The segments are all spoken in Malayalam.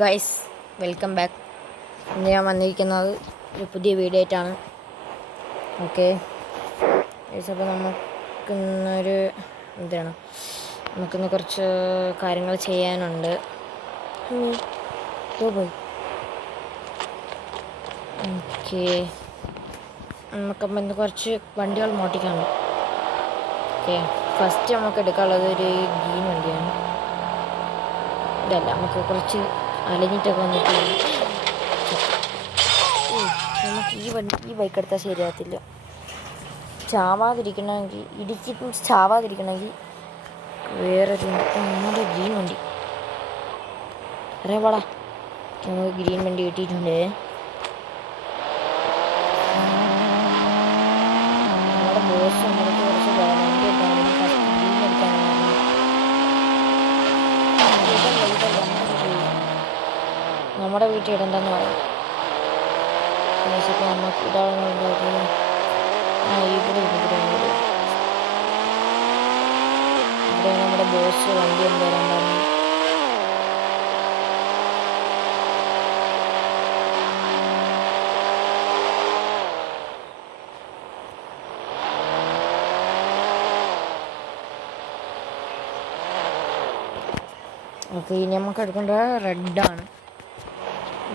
Guys, welcome back. ഇന്ന് ഞാൻ വന്നിരിക്കുന്നത് ഒരു പുതിയ വീഡിയോ ആയിട്ടാണ്. ഓക്കെ ഗൈസ്, അപ്പോൾ നമുക്കിന്നൊരു നമുക്കിന്ന് കുറച്ച് കാര്യങ്ങൾ ചെയ്യാനുണ്ട്. പോയി ഓക്കെ, നമുക്കപ്പോൾ ഇന്ന് കുറച്ച് വണ്ടികൾ മോട്ടിക്കാനുണ്ട്. ഓക്കെ, ഫസ്റ്റ് നമുക്ക് എടുക്കാനുള്ളത് ഒരു ഗ്രീൻ വണ്ടിയാണ്. ഇതല്ല, നമുക്ക് കുറച്ച് അലഞ്ഞിട്ടൊക്കെ വന്നിട്ട് നമുക്ക് ഈ ബൈക്ക് എടുത്താൽ ശരിയാകത്തില്ല. ചാവാതിരിക്കണമെങ്കിൽ ഇടിച്ചിട്ട് ചാവാതിരിക്കണമെങ്കിൽ വേറൊരു നമ്മുടെ ഗ്രീൻ വണ്ടി അറിയാപ്പാടാ. നമുക്ക് ഗ്രീൻ വണ്ടി കിട്ടിയിട്ടുണ്ട്. നമ്മുടെ ബോസ് നമ്മുടെ കുറച്ച് വണ്ടി എടുക്കാൻ ഫസ്റ്റ് ഗ്രീൻ എടുക്കാനാണ്. നമ്മുടെ വീട്ടിൽ ഇടണ്ടെന്ന് പറയും. അപ്പോൾ നമുക്ക് ഇടാനുള്ളത് ഇവിടെ നമ്മുടെ ബോസ് വണ്ടി ഒന്നും വരണ്ടായിരുന്നു. ഓക്കെ, ഇനി നമുക്ക് എടുക്കേണ്ടത് റെഡാണ്.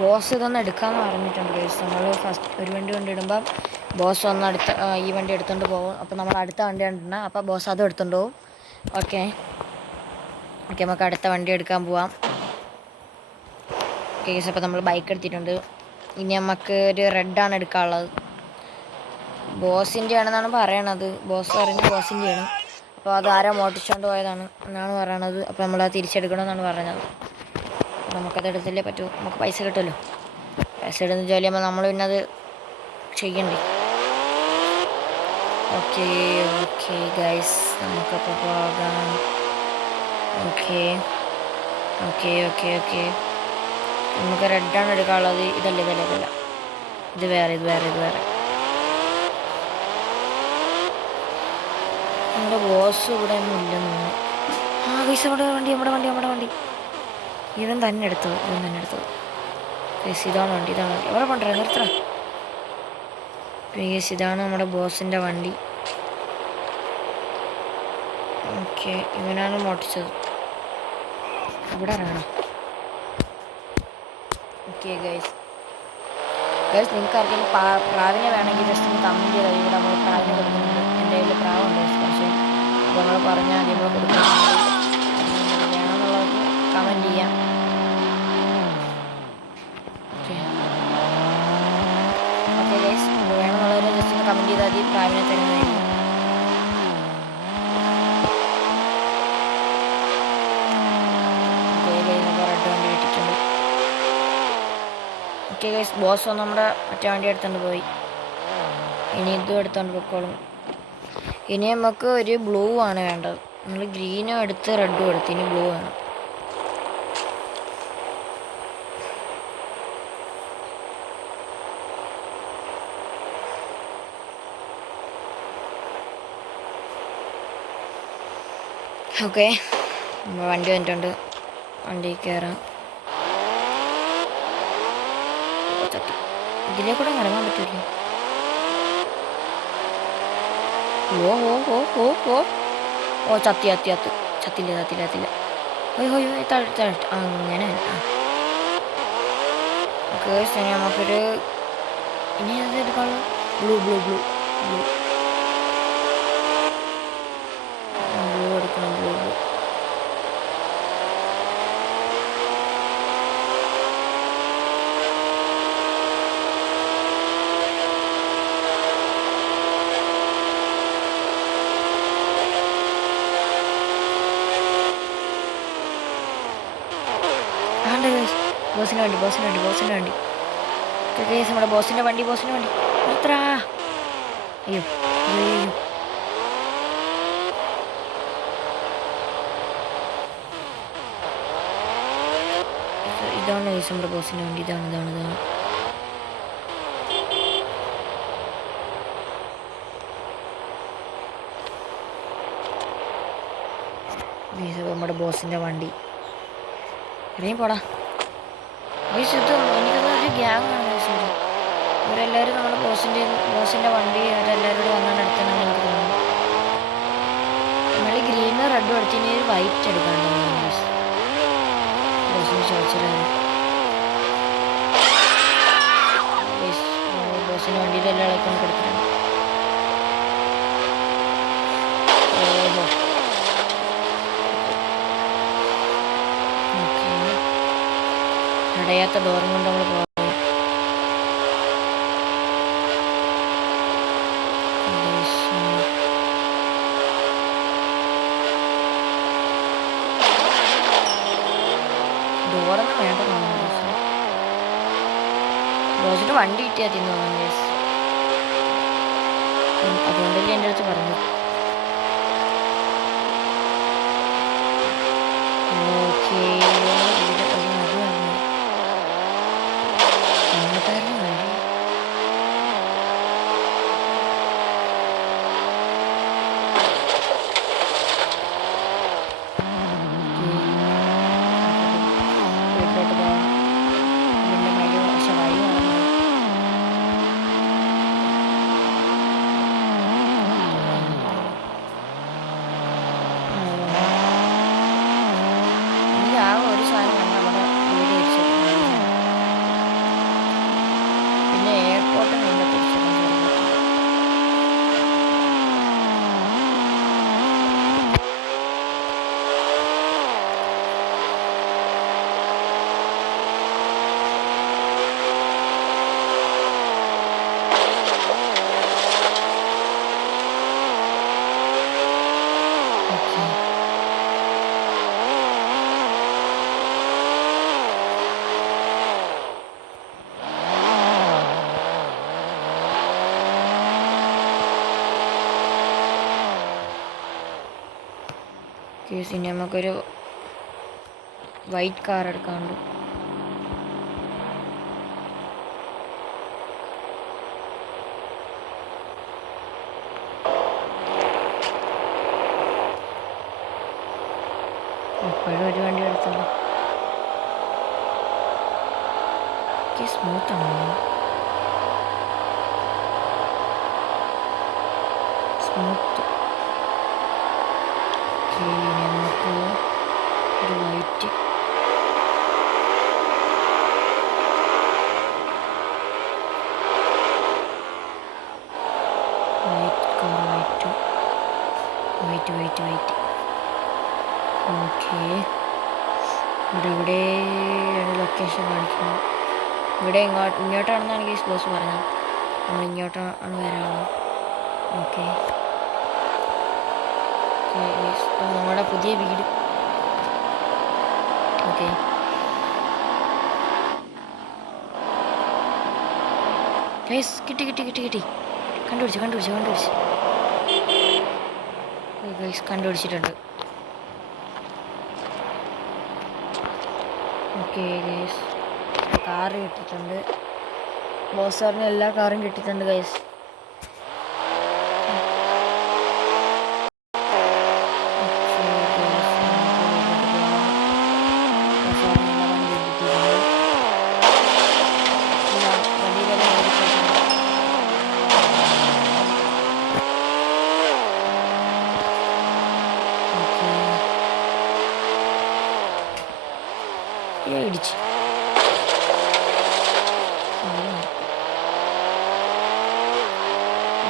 ബോസ് ഇതൊന്ന് എടുക്കാമെന്ന് പറഞ്ഞിട്ടുണ്ട് ഗൈസ്. നമ്മൾ ഫസ്റ്റ് ഒരു വണ്ടി ഇടുമ്പം ബോസ് ഒന്ന് ഈ വണ്ടി എടുത്തുകൊണ്ട് പോകും. അപ്പോൾ നമ്മൾ അടുത്ത വണ്ടി കണ്ടിട്ടുണ്ട്, അപ്പോൾ ബോസ് അതും എടുത്തുകൊണ്ട് പോകും. ഓക്കെ, നമുക്ക് അടുത്ത വണ്ടി എടുക്കാൻ പോവാം. ഓക്കെ ഗൈസ്, അപ്പോൾ നമ്മൾ ബൈക്ക് എടുത്തിട്ടുണ്ട്. ഇനി നമുക്ക് ഒരു റെഡാണ് എടുക്കാനുള്ളത്. ബോസിൻ്റെ ആണെന്നാണ് പറയണത്. ബോസ് പറഞ്ഞ് ബോസിൻ്റെയാണ്. അപ്പോൾ അത് ആരോ മോട്ടിച്ചുകൊണ്ട് പോയതാണ് എന്നാണ് പറയണത്. അപ്പോൾ നമ്മളത് തിരിച്ചെടുക്കണമെന്നാണ് പറഞ്ഞത്. നമുക്കത് എടുത്തല്ലേ പറ്റൂ, നമുക്ക് പൈസ കിട്ടുമല്ലോ. പൈസ ഇടുന്ന ജോലി ആകുമ്പോൾ നമ്മൾ പിന്നെ അത് ചെയ്യണ്ടേ. ഓക്കെ ഗൈസ്, നമുക്കപ്പോൾ പോകാം. ഓക്കെ നമുക്ക് റെഡാണ് എടുക്കാനുള്ളത്. ഇതല്ല, ഇത് വേറെ. നമ്മുടെ ബോസ് ഇവിടെ ഒന്നും ഇല്ലെന്ന്. ഗൈസ്, നമ്മുടെ വണ്ടി ഇവൻ തന്നെ എടുത്തത്. ഗൈസ്, ഇതാണ് വണ്ടി. എവിടെ കൊണ്ടുവരാം, നിർത്തറ. ഗൈസ്, ഇതാണ് നമ്മുടെ ബോസിൻ്റെ വണ്ടി. ഓക്കെ, ഇവനാണ് മോട്ടിച്ചത്. ഇവിടെ ഇറങ്ങണം. ഓക്കെ ഗൈസ്, നിങ്ങൾക്ക് ആർക്കെങ്കിലും പ്രാവിനെ വേണമെങ്കിൽ ജസ്റ്റ് ഒന്ന് കമൻറ്റ് ചെയ്താൽ ഇവിടെ നമ്മൾ പ്രാവിനെ കൊടുക്കുന്നുണ്ട്. എൻ്റെ കയ്യിൽ പ്രാവുണ്ട് പക്ഷേ. അപ്പോൾ നമ്മൾ പറഞ്ഞാൽ നമ്മൾ കൊടുക്കുന്നുണ്ട്. വേണമെന്നുള്ളത് കമൻറ്റ് ചെയ്യാം. ഓക്കെ ഗൈസ്, അപ്പോൾ വേണമെന്നുള്ളവർ ജസ്റ്റ് ഒന്ന് കമൻറ്റ് ചെയ്താൽ മതി. പ്രാവിനെ തരുന്നതായിരിക്കും. ഓക്കെ ഗൈസ്, ബോസ് വന്ന് നമ്മുടെ മറ്റേ വണ്ടി എടുത്തുകൊണ്ട് പോയി. ഇനി ഇതും എടുത്തുകൊണ്ട് പൊക്കോളും. ഇനി നമുക്ക് ഒരു ബ്ലൂ ആണ് വേണ്ടത്. നമ്മൾ ഗ്രീനും എടുത്ത് റെഡും എടുത്ത് ഇനി ബ്ലൂ വേണം. ഓക്കെ, വണ്ടി വന്നിട്ടുണ്ട്. വണ്ടി കയറാം. ഇതിലേ കൂടെ ഇറങ്ങാൻ പറ്റില്ല. ഓ ചത്തില്ല. അങ്ങനെ നമുക്കൊരു ഇനി അത് എടുക്കാനുള്ള ബ്ലൂ എടുക്കണം. ബ്ലൂ ബോസിൻ്റെ വണ്ടി. നമ്മുടെ ബോസിൻ്റെ വണ്ടി എത്ര. അയ്യോ, ഇതാണ് നമ്മുടെ ബോസിൻ്റെ വണ്ടി. ഇതാണ്. നമ്മുടെ ബോസിൻ്റെ വണ്ടി ഇറങ്ങി പോടാ. ഗൈസ് ഇത് എനിക്കൊന്നും ഒരു ഗ്യാങ്ങാണ് ഗൈസ് ഇവരെല്ലാവരും നമ്മുടെ ബോസിൻ്റെ വണ്ടി അവരെല്ലാവരും കൂടെ വന്നാണ് എടുത്തതെന്നാണ് എനിക്ക് തോന്നുന്നത്. നമ്മൾ ഗ്രീനും റെഡും എടുത്തതിന് വൈറ്റ് എടുക്കാണ്ട് ഗൈസ് ബോസിന് ചോദിച്ചിട്ടായിരുന്നു. ഗൈസ് ബോസിൻ്റെ വണ്ടിയിൽ എല്ലാ ആളെക്കൊണ്ട് കൊടുത്തിട്ടുണ്ട്. ഓഹോ ഓക്കെ അടയാത്ത ഡോറും കൊണ്ട് നമ്മൾ പോകാം. ഡോറൊന്നും വേണ്ട ബോസിന് വണ്ടി കിട്ടിയാൽ തിന്നു ഗൈസ്. അതുകൊണ്ടല്ലേ എൻ്റെ അടുത്ത് പറഞ്ഞു. ഓക്കേ വീട്ടിലോട്ട് പോകാം. ഇതിൻ്റെ മഴ ശവായി നടന്നു. എനിക്ക് ആ ഒരു സാധനം കണ്ട് നമ്മുടെ വീട് തിരിച്ചെടുക്കും. പിന്നെ എയർപോർട്ടിൽ നിന്ന് തിരിച്ചെടുക്കാൻ കേസ് ഇനി നമുക്കൊരു വൈറ്റ് കാർ എടുക്കാണ്ട്. എപ്പോഴും ഒരു വണ്ടി എടുത്തല്ലോ. സ്മൂത്താണോ? സ്മൂത്ത്. നമുക്ക് ഒരു വൈറ്റ് വൈറ്റ് ഓക്കെ. ഇവിടെയാണ് ലൊക്കേഷൻ കാണിക്കുന്നത്. ഇങ്ങോട്ടാണെന്നാണ് ഗൈസ് ബോസ് പറഞ്ഞത്. നമ്മൾ ഇങ്ങോട്ടാണ് വരാനുള്ളത്. ഓക്കെ നമ്മുടെ പുതിയ വീട്. ഓക്കെ ഗൈസ് കിട്ടി കണ്ടുപിടിച്ചു ഗൈസ് കണ്ടുപിടിച്ചിട്ടുണ്ട്. ഓക്കെ ഗൈസ് കാറ് കിട്ടിയിട്ടുണ്ട്. ബോസ് സാറിന് എല്ലാ കാറും കിട്ടിയിട്ടുണ്ട് ഗൈസ്. ഇടിച്ച്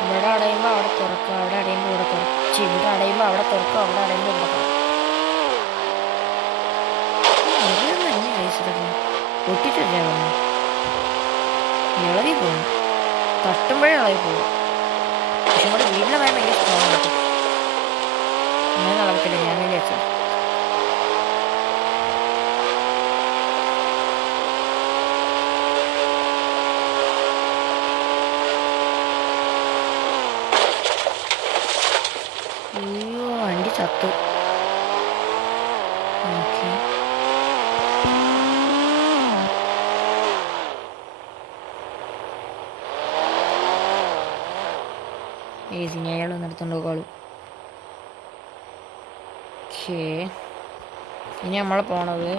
ഇവിടെ അടയുമ്പോൾ അവിടെ തുറക്കും, അവിടെ അടയുമ്പോൾ ഇവിടെ തുറക്കും. ഇവിടെ അടയുമ്പോൾ അവിടെ തുറക്കും, അവിടെ അടയുമ്പോൾ ഇവിടെ തുറക്കും. തന്നെ കഴിച്ചതൊക്കെ പൊട്ടിട്ടില്ലേ വന്നു ഇളവി പോകുന്നു. തട്ടുമ്പോഴേ ഇളവി പോകും. പക്ഷെ നമ്മുടെ വീടിൻ്റെ മരം ഭയങ്കര സ്ട്രോങ് ആക്കും. ഞാൻ ഇളവത്തില്ല, ഞാൻ വേണ്ടി വെച്ചത്. അയ്യോ വണ്ടി ചത്തു. ഓക്കെ ഏസിന് അയാൾ നിർത്തേണ്ട കോളു. ഓക്കേ ഇനി നമ്മൾ പോണത്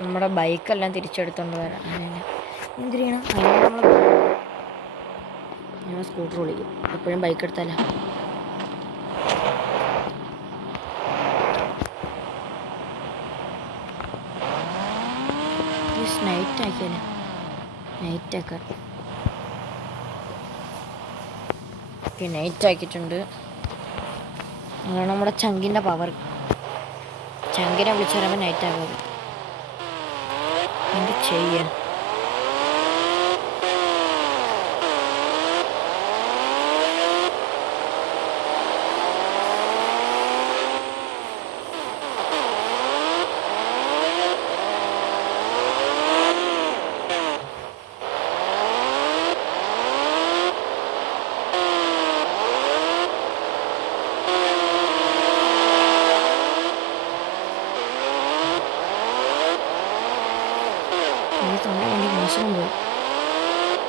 നമ്മുടെ ബൈക്കെല്ലാം തിരിച്ചെടുത്തോണ്ട് വരാം. അങ്ങനെ എന്ത് ചെയ്യണം? ഞങ്ങൾ സ്കൂട്ടർ വിളിക്കും. എപ്പോഴും ബൈക്ക് എടുത്താലോ. നൈറ്റ് ആക്കിയാലോ, നൈറ്റ് ആക്കാം. ഓക്കെ, നൈറ്റ് ആക്കിയിട്ടുണ്ട്. അതാണ് നമ്മുടെ ചങ്കിൻ്റെ പവർ. ചങ്കിനെ വിളിച്ചു പറയുമ്പോൾ നൈറ്റ് ആകാതെ എന്ത് ചെയ്യാൻ. തൊണ്ട വണ്ടി മോശം പോയി.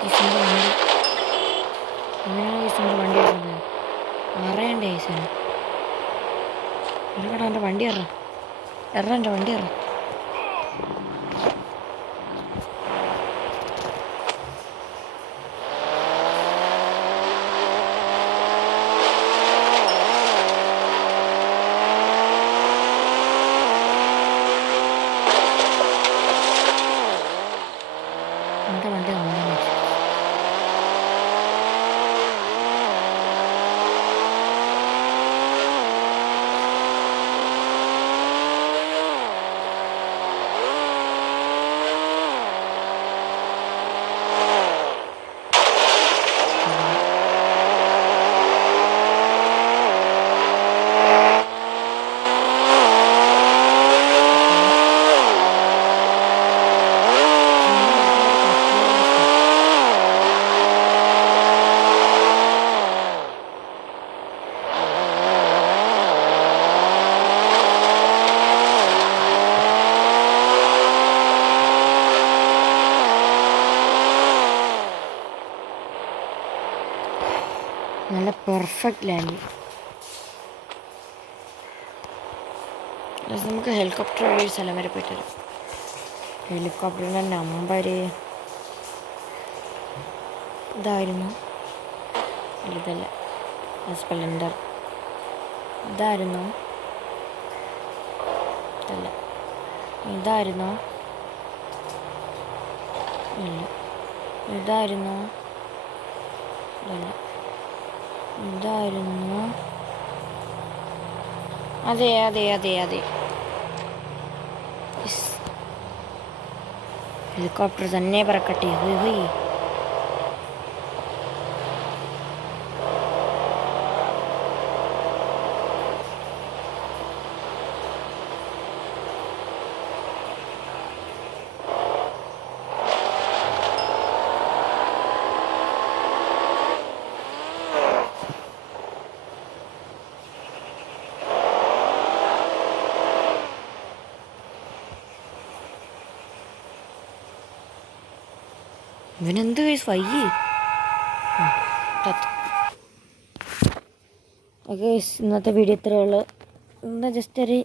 ഈസോൻ്റെ വണ്ടി എങ്ങനെയാണ് ഈസോൻ്റെ വണ്ടി എടുക്കുന്നത്? അറിയണ്ടേ ഈസോന്? ഇറങ്ങടാ എൻ്റെ വണ്ടി എൻ്റെ വണ്ടി എൻ്റെ വണ്ടി നന്നായി. നല്ല പെർഫെക്റ്റ് ലാൻഡിങ്. നമുക്ക് ഹെലികോപ്റ്റർ വഴി ഒരു സ്ഥലം വരെ പോയിട്ട് വരാം. ഹെലികോപ്റ്ററിൻ്റെ നമ്പർ ഇതായിരുന്നു. ഇതല്ല, സ്പ്ലെൻഡർ. ഇതായിരുന്നു. ഇതല്ല, ഇതായിരുന്നു. ഇല്ല, ഇതായിരുന്നു. ഇതല്ല, ഇതായിരുന്നു. അതെ അതെ അതെ അതെ, ഹെലികോപ്റ്റർ തന്നെ പറക്കട്ടെ. ഹോയ് ഇവനെന്ത് വയ്യേ. ഓക്കെ, ഇന്നത്തെ വീഡിയോ ഇത്രയേ ഉള്ളൂ. ഇന്ന് ജസ്റ്റ് ഒരു